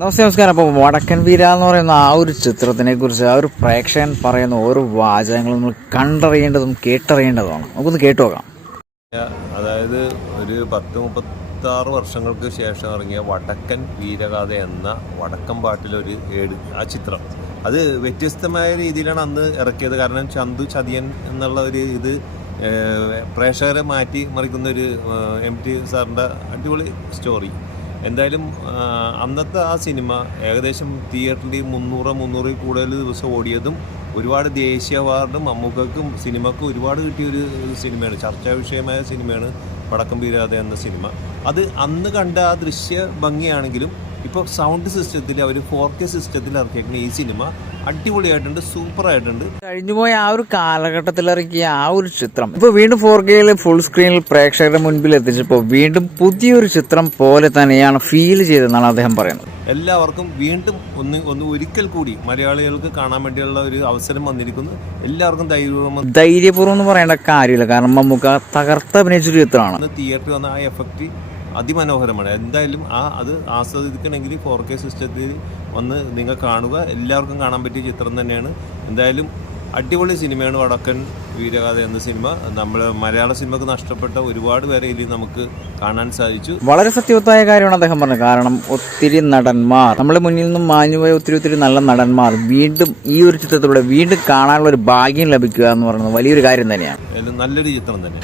നമസ്കാരം. അപ്പോൾ വടക്കൻ വീര എന്ന് പറയുന്ന ആ ഒരു ചിത്രത്തിനെ കുറിച്ച് ആ ഒരു പ്രേക്ഷകൻ പറയുന്ന ഓരോ വാചകങ്ങളും നമ്മൾ കണ്ടറിയേണ്ടതും കേട്ടറിയേണ്ടതുമാണ്. നമുക്കൊന്ന് കേട്ടു നോക്കാം. അതായത് ഒരു 10-36 വർഷങ്ങൾക്ക് ശേഷം ഇറങ്ങിയ വടക്കൻ വീരഗാഥ എന്ന വടക്കൻ പാട്ടിലൊരു ആ ചിത്രം അത് വ്യത്യസ്തമായ രീതിയിലാണ് അന്ന് ഇറക്കിയത്. കാരണം ചന്തു ചതിയൻ എന്നുള്ള ഒരു ഇത് പ്രേക്ഷകരെ മാറ്റി മറിക്കുന്ന ഒരു MT സാറിൻ്റെ അടിപൊളി സ്റ്റോറി. എന്തായാലും അന്നത്തെ ആ സിനിമ ഏകദേശം തിയേറ്ററിൽ 300 കൂടുതൽ ദിവസം ഓടിയതും ഒരുപാട് ദേശീയ അവാർഡും മമ്മൂക്കക്കും സിനിമക്കും ഒരുപാട് കിട്ടിയൊരു സിനിമയാണ്. ചർച്ചാ വിഷയമായ സിനിമയാണ് വടക്കൻ വീരഗാഥ എന്ന സിനിമ. അത് അന്ന് കണ്ട ആ ദൃശ്യ ഭംഗിയാണെങ്കിലും ഇപ്പോൾ സൗണ്ട് സിസ്റ്റത്തിൽ അവർ 4K സിസ്റ്റത്തിൽ ഇറക്കിയേക്കുന്ന ഈ സിനിമ അടിപൊളിയായിട്ടുണ്ട്, സൂപ്പറായിട്ടുണ്ട്. കഴിഞ്ഞുപോയ ആ ഒരു കാലഘട്ടത്തിൽ ഇറക്കിയ ആ ഒരു ചിത്രം ഇപ്പോൾ വീണ്ടും 4K ഫുൾ സ്ക്രീനിൽ പ്രേക്ഷകരുടെ മുൻപിൽ എത്തിച്ചപ്പോൾ വീണ്ടും പുതിയൊരു ചിത്രം പോലെ തന്നെയാണ് ഫീൽ ചെയ്തതെന്നാണ് അദ്ദേഹം പറയുന്നത്. എല്ലാവർക്കും വീണ്ടും ഒരിക്കൽ കൂടി മലയാളികൾക്ക് കാണാൻ വേണ്ടിയുള്ള ഒരു അവസരം വന്നിരിക്കുന്നു. എല്ലാവർക്കും ധൈര്യപൂർവ്വം എന്ന് പറയേണ്ട കാര്യമില്ല. കാരണം മമ്മൂക്ക തകർത്ത് അഭിനയിച്ചൊരു ചിത്രമാണ്. തിയേറ്ററിൽ വന്ന ആ എഫക്റ്റ് അതിമനോഹരമാണ്. എന്തായാലും അത് ആസ്വദിക്കണമെങ്കിൽ 4K സിസ്റ്റത്തിൽ വന്ന് നിങ്ങൾ കാണുക. എല്ലാവർക്കും കാണാൻ പറ്റിയ ചിത്രം തന്നെയാണ്. എന്തായാലും അടിപൊളി സിനിമയാണ് വടക്കൻ വീരഗാഥ എന്ന സിനിമ. നമ്മൾ മലയാള സിനിമക്ക് നഷ്ടപ്പെട്ട ഒരുപാട് പേരെ ഇതിൽ നമുക്ക് കാണാൻ സാധിച്ചു. വളരെ സത്യവത്തായ കാര്യമാണ് അദ്ദേഹം പറഞ്ഞത്. കാരണം ഒത്തിരി നടന്മാർ നമ്മുടെ മുന്നിൽ നിന്നും മാഞ്ഞുപോയ ഒത്തിരി നല്ല നടന്മാർ വീണ്ടും ഈ ഒരു ചിത്രത്തിലൂടെ വീണ്ടും കാണാനുള്ള ഒരു ഭാഗ്യം ലഭിക്കുക എന്ന് പറയുന്നത് വലിയൊരു കാര്യം തന്നെയാണ്. നല്ലൊരു ചിത്രം തന്നെ.